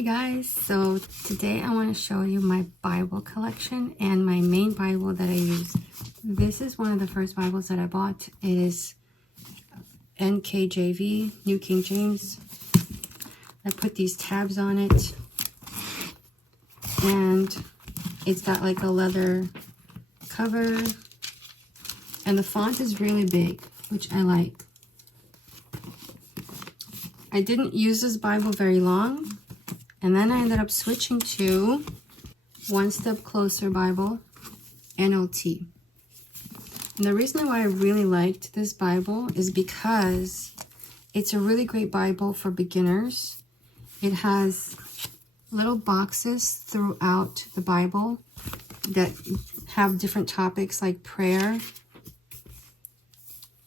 Hey guys, so today I want to show you my Bible collection and my main Bible that I use. This is one of the first Bibles that I bought. It is NKJV, New King James. I put these tabs on it and it's got like a leather cover and the font is really big, which I like. I didn't use this Bible very long, and then I ended up switching to Step Closer Bible NLT. And the reason why I really liked this Bible is because it's a really great Bible for beginners. It has little boxes throughout the Bible that have different topics like prayer,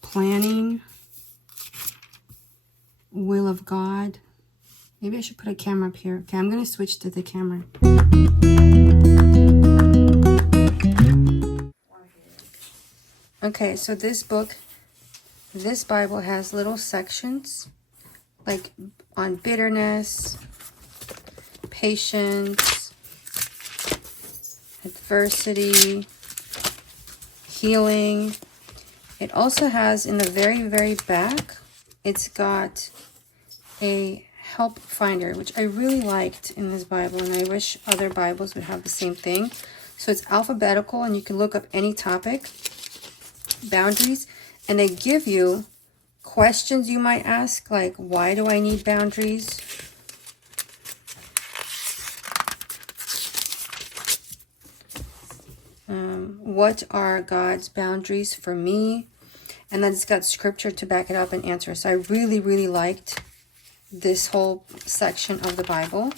planning, will of God. Maybe I should put a camera up here. Okay, I'm going to switch to the camera. Okay, so this Bible has little sections like on bitterness, patience, adversity, healing. It also has in the very, very back, it's got a help finder, which I really liked in this Bible, and I wish other Bibles would have the same thing. So it's alphabetical and you can look up any topic, boundaries, and they give you questions you might ask, like why do I need boundaries? What are God's boundaries for me? And then it's got scripture to back it up and answer. So I really, really liked this whole section of the Bible.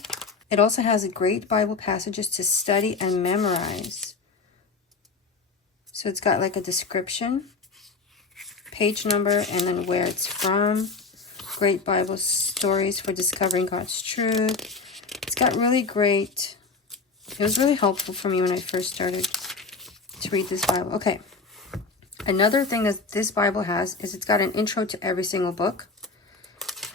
It also has great Bible passages to study and memorize. So it's got like a description, page number, and then where it's from. Great Bible stories for discovering God's truth. It's got really great, it was really helpful for me when I first started to read this Bible. Okay. Another thing that this Bible has is it's got an intro to every single book.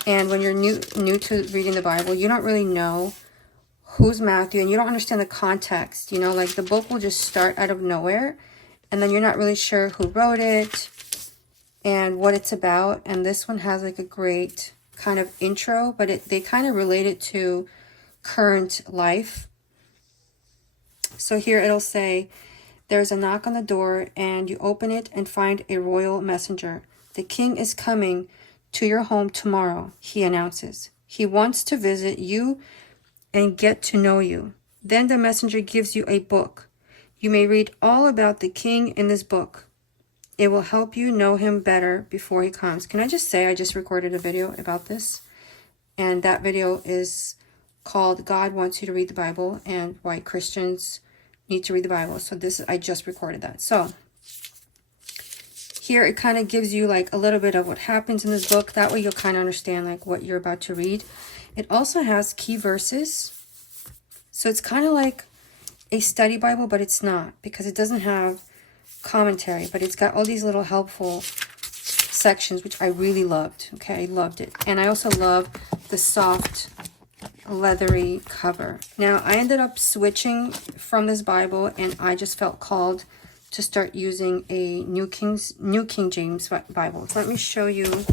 And when you're new to reading the Bible, you don't really know who's Matthew and you don't understand the context. You know, like the book will just start out of nowhere and then you're not really sure who wrote it and what it's about. And this one has like a great kind of intro, but they kind of relate it to current life. So here it'll say, there's a knock on the door and you open it and find a royal messenger. The king is coming to your home tomorrow, he announces. He wants to visit you and get to know you. Then the messenger gives you a book. You may read all about the king in this book. It will help you know him better before he comes. Can I just say I just recorded a video about this? And that video is called God Wants You to Read the Bible and Why Christians Need to Read the Bible. So I just recorded that. So here it kind of gives you like a little bit of what happens in this book. That way you'll kind of understand like what you're about to read. It also has key verses. So it's kind of like a study Bible, but it's not because it doesn't have commentary, but it's got all these little helpful sections, which I really loved. Okay, I loved it. And I also love the soft leathery cover. Now I ended up switching from this Bible and I just felt called to start using a New King James Bible. So let me show you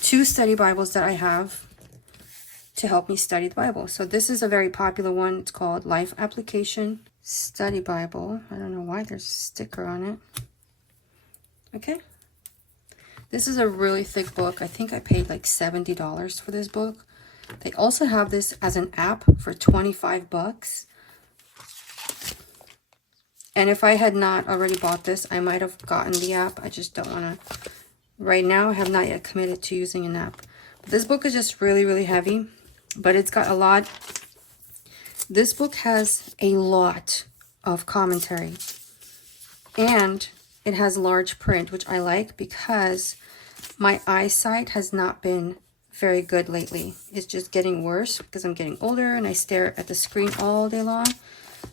two study Bibles that I have to help me study the Bible. So this is a very popular one. It's called Life Application Study Bible. I don't know why there's a sticker on it. Okay. This is a really thick book. I think I paid like $70 for this book. They also have this as an app for 25 bucks. And if I had not already bought this, I might have gotten the app. I just don't want to. Right now, I have not yet committed to using an app. But this book is just really, really heavy. But it's got a lot. This book has a lot of commentary. And it has large print, which I like because my eyesight has not been very good lately. It's just getting worse because I'm getting older and I stare at the screen all day long.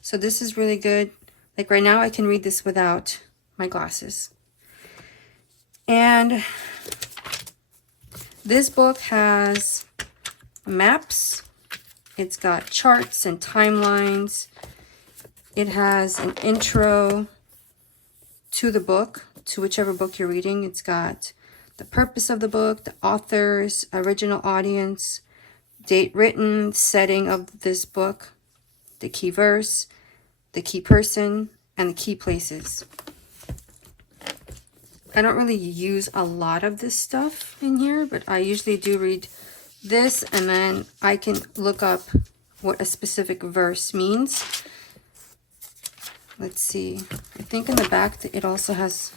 So this is really good. Like right now I can read this without my glasses. And this book has maps It's got charts and timelines. It has an intro to the book, to whichever book you're reading. It's got the purpose of the book, the authors, original audience, date written, setting of this book, the key verse, the key person, and the key places. I don't really use a lot of this stuff in here, but I usually do read this, and then I can look up what a specific verse means. Let's see. I think in the back it also has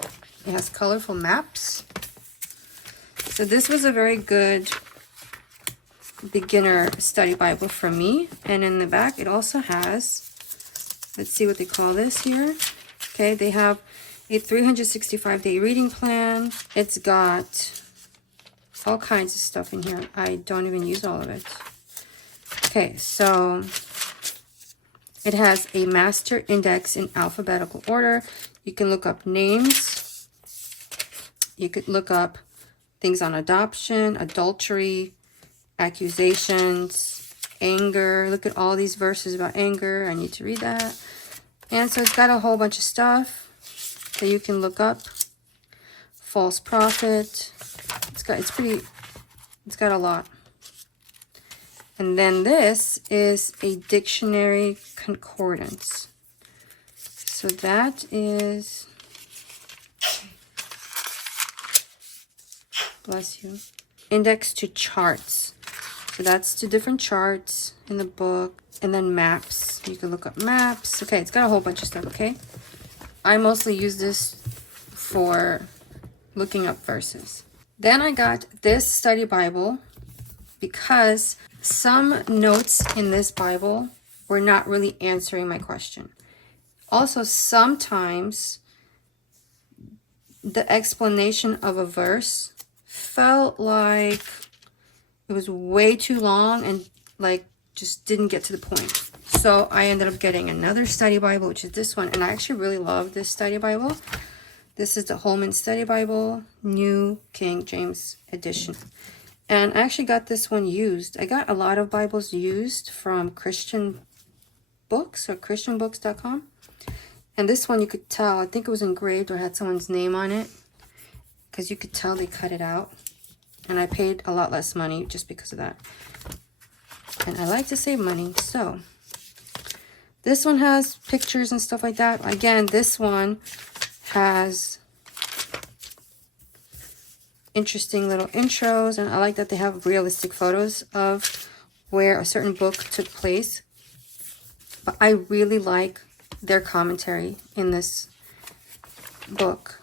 colorful maps. So this was a very good beginner study Bible for me. And in the back it also has, let's see what they call this here. Okay, they have a 365-day reading plan. It's got all kinds of stuff in here. I don't even use all of it. Okay, so it has a master index in alphabetical order. You can look up names. You could look up things on adoption, adultery, accusations, anger. Look at all these verses about anger. I need to read that. And so it's got a whole bunch of stuff that you can look up. False prophet. It's got a lot. And then this is a dictionary concordance. So that is, bless you, index to charts. So that's to different charts in the book. And then maps. You can look up maps. Okay, it's got a whole bunch of stuff, okay? I mostly use this for looking up verses. Then I got this study Bible because some notes in this Bible were not really answering my question. Also, sometimes the explanation of a verse felt like it was way too long and like just didn't get to the point. So I ended up getting another study Bible, which is this one. And I actually really love this study Bible. This is the Holman Study Bible, New King James Edition. And I actually got this one used. I got a lot of Bibles used from Christian Books or christianbooks.com. And this one you could tell, I think it was engraved or had someone's name on it, because you could tell they cut it out. And I paid a lot less money just because of that. And I like to save money, so this one has pictures and stuff like that. Again, this one has interesting little intros, and I like that they have realistic photos of where a certain book took place. But I really like their commentary in this book.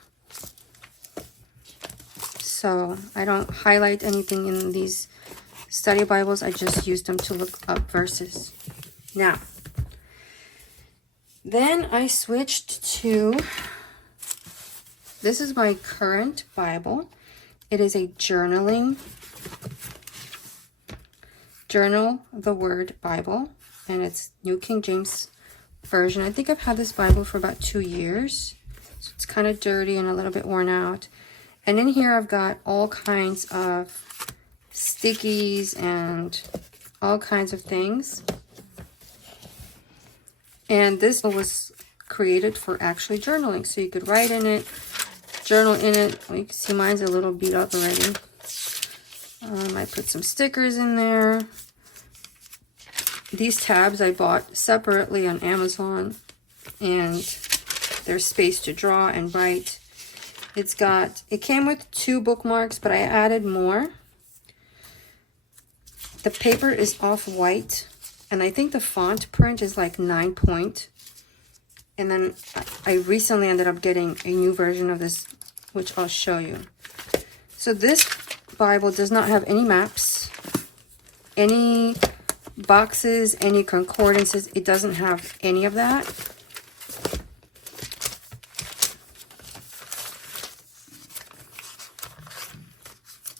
So I don't highlight anything in these study Bibles. I just use them to look up verses. Now, then I switched to, this is my current Bible. It is a journal the Word Bible, and it's New King James Version. I think I've had this Bible for about 2 years, so it's kind of dirty and a little bit worn out. And in here I've got all kinds of stickies and all kinds of things. And this was created for actually journaling, so you could write in it, journal in it. Well, you can see mine's a little beat up already. I put some stickers in there. These tabs I bought separately on Amazon, and there's space to draw and write. It came with 2 bookmarks, but I added more. The paper is off-white, and I think the font print is like 9 point. And then I recently ended up getting a new version of this, which I'll show you. So this Bible does not have any maps, any boxes, any concordances. It doesn't have any of that.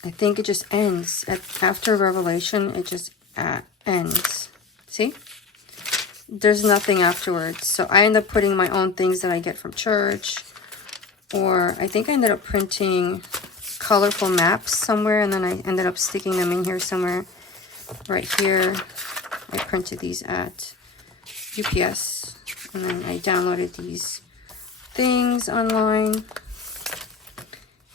I think it just ends. After Revelation, it just ends. See? There's nothing afterwards. So I end up putting my own things that I get from church. Or I think I ended up printing colorful maps somewhere, and then I ended up sticking them in here somewhere. Right here. I printed these at UPS, and then I downloaded these things online,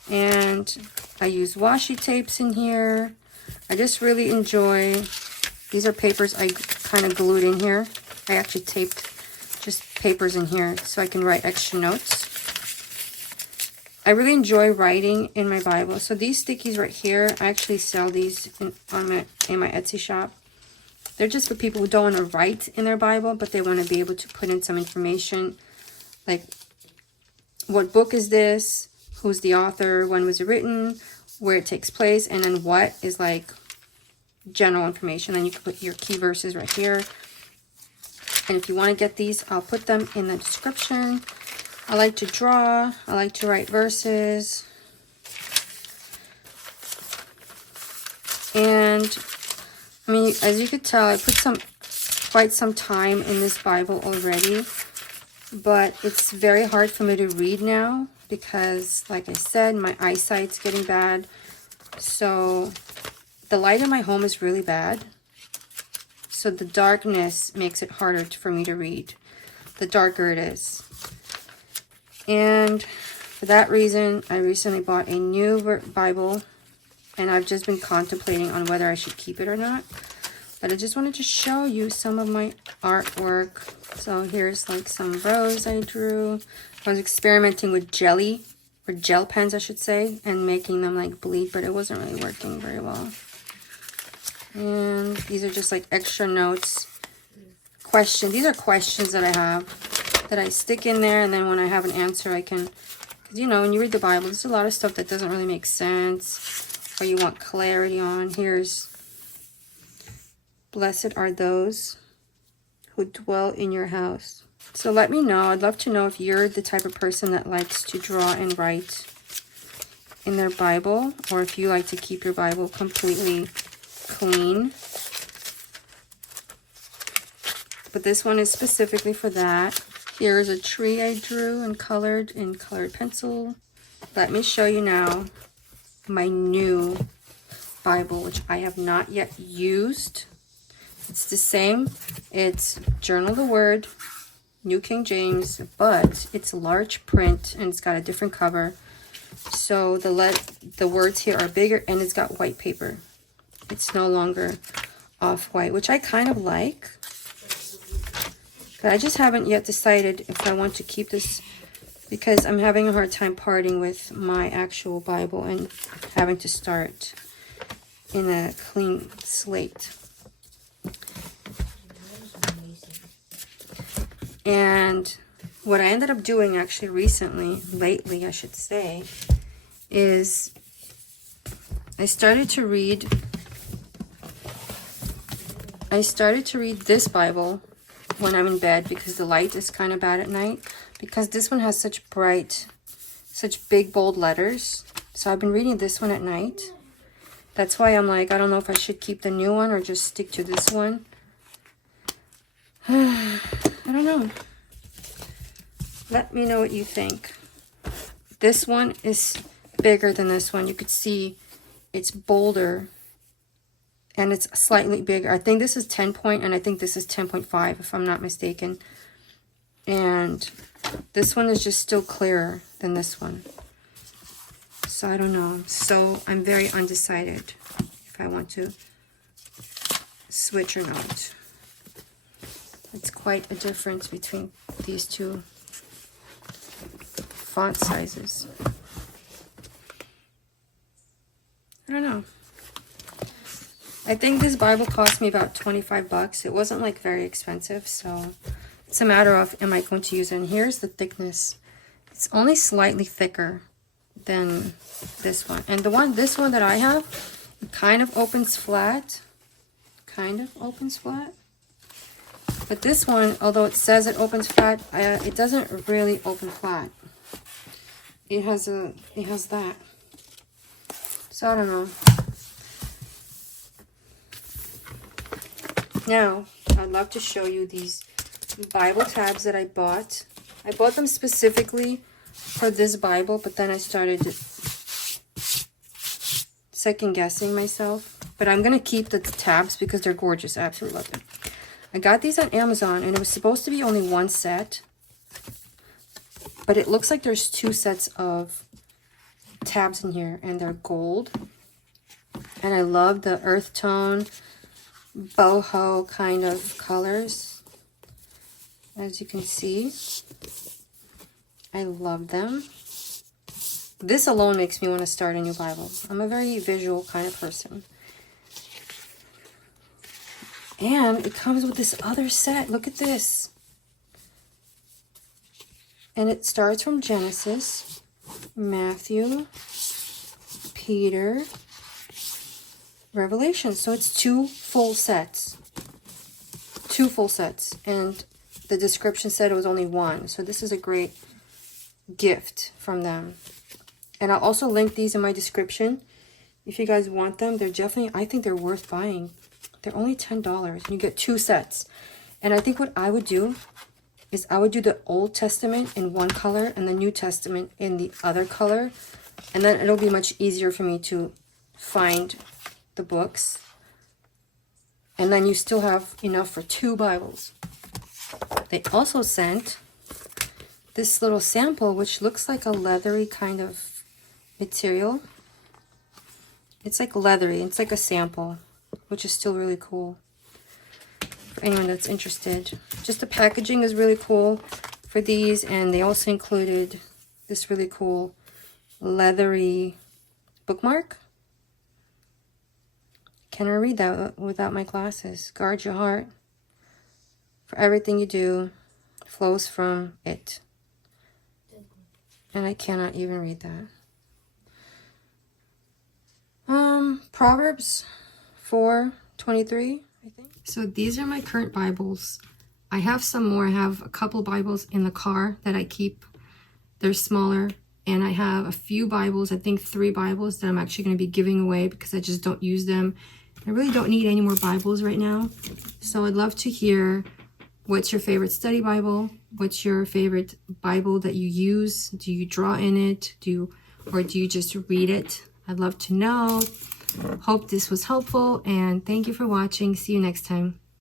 and I use washi tapes in here. I just really enjoy, these are papers I kind of glued in here. I actually taped just papers in here so I can write extra notes. I really enjoy writing in my Bible. So these stickies right here, I actually sell these in my Etsy shop. They're just for people who don't want to write in their Bible, but they want to be able to put in some information, like what book is this, who's the author, when was it written, where it takes place, and then what is like general information. Then you can put your key verses right here. And if you want to get these, I'll put them in the description. I like to draw. I like to write verses. And I mean, as you could tell, I put quite some time in this Bible already, but it's very hard for me to read now because, like I said, my eyesight's getting bad. So the light in my home is really bad. So the darkness makes it harder for me to read, the darker it is. And for that reason, I recently bought a new Bible, and I've just been contemplating on whether I should keep it or not. But I just wanted to show you some of my artwork. So here's like some rose I drew. I was experimenting with jelly, or gel pens I should say, and making them like bleed, but it wasn't really working very well. And these are just like extra notes, questions. These are questions that I have that I stick in there, and then when I have an answer I can, because you know, when you read the Bible, there's a lot of stuff that doesn't really make sense or you want clarity on. Here's, blessed are those who dwell in your house. So let me know. I'd love to know if you're the type of person that likes to draw and write in their Bible, or if you like to keep your Bible completely clean. But this one is specifically for that. Here's a tree I drew and colored in colored pencil. Let me show you now my new Bible, which I have not yet used. It's the same. It's Journal of the Word, New King James, but it's large print and it's got a different cover. So the words here are bigger, and it's got white paper. It's no longer off-white, which I kind of like. But I just haven't yet decided if I want to keep this, because I'm having a hard time parting with my actual Bible and having to start in a clean slate. And what I ended up doing actually lately I should say, is I started to read this Bible when I'm in bed, because the light is kind of bad at night, because this one has such big bold letters. So I've been reading this one at night. That's why I'm like, I don't know if I should keep the new one or just stick to this one. I don't know. Let me know what you think. This one is bigger than this one. You could see it's bolder and it's slightly bigger. I think this is 10 point and I think this is 10.5 if I'm not mistaken. And this one is just still clearer than this one. So I don't know. So I'm very undecided if I want to switch or not. It's quite a difference between these two font sizes. I don't know. I think this Bible cost me about 25 bucks. It wasn't like very expensive, so it's a matter of, am I going to use it? And here's the thickness. It's only slightly thicker than this one. And this one that I have, it kind of opens flat. But this one, although it says it opens flat, it doesn't really open flat. It has that. So I don't know. Now, I'd love to show you these Bible tabs that I bought. I bought them specifically for this Bible, but then I started second guessing myself. But I'm going to keep the tabs because they're gorgeous. I absolutely love them. I got these on Amazon, and it was supposed to be only one set. But it looks like there's 2 sets of tabs in here, and they're gold. And I love the earth tone, boho kind of colors. As you can see, I love them. This alone makes me want to start a new Bible. I'm a very visual kind of person. And it comes with this other set. Look at this. And it starts from Genesis, Matthew, Peter, Revelation. So it's 2 full sets. 2 full sets. And the description said it was only 1. So this is a great gift from them. And I'll also link these in my description. If you guys want them, they're definitely, I think they're worth buying. They're only $10 and you get 2 sets. And I think what I would do is I would do the Old Testament in one color and the New Testament in the other color. And then it'll be much easier for me to find the books. And then you still have enough for 2 Bibles. They also sent this little sample, which looks like a leathery kind of material. It's like leathery. It's like a sample, which is still really cool for anyone that's interested. Just the packaging is really cool for these, and they also included this really cool leathery bookmark. Can I read that without my glasses? Guard your heart, for everything you do flows from it. And I cannot even read that. Proverbs 4:23, I think. So these are my current Bibles. I have some more. I have a couple Bibles in the car that I keep. They're smaller. And I have a few Bibles, I think 3 Bibles that I'm actually going to be giving away because I just don't use them. I really don't need any more Bibles right now. So I'd love to hear, what's your favorite study Bible? What's your favorite Bible that you use? Do you draw in it? Or do you just read it? I'd love to know. Hope this was helpful, and thank you for watching. See you next time.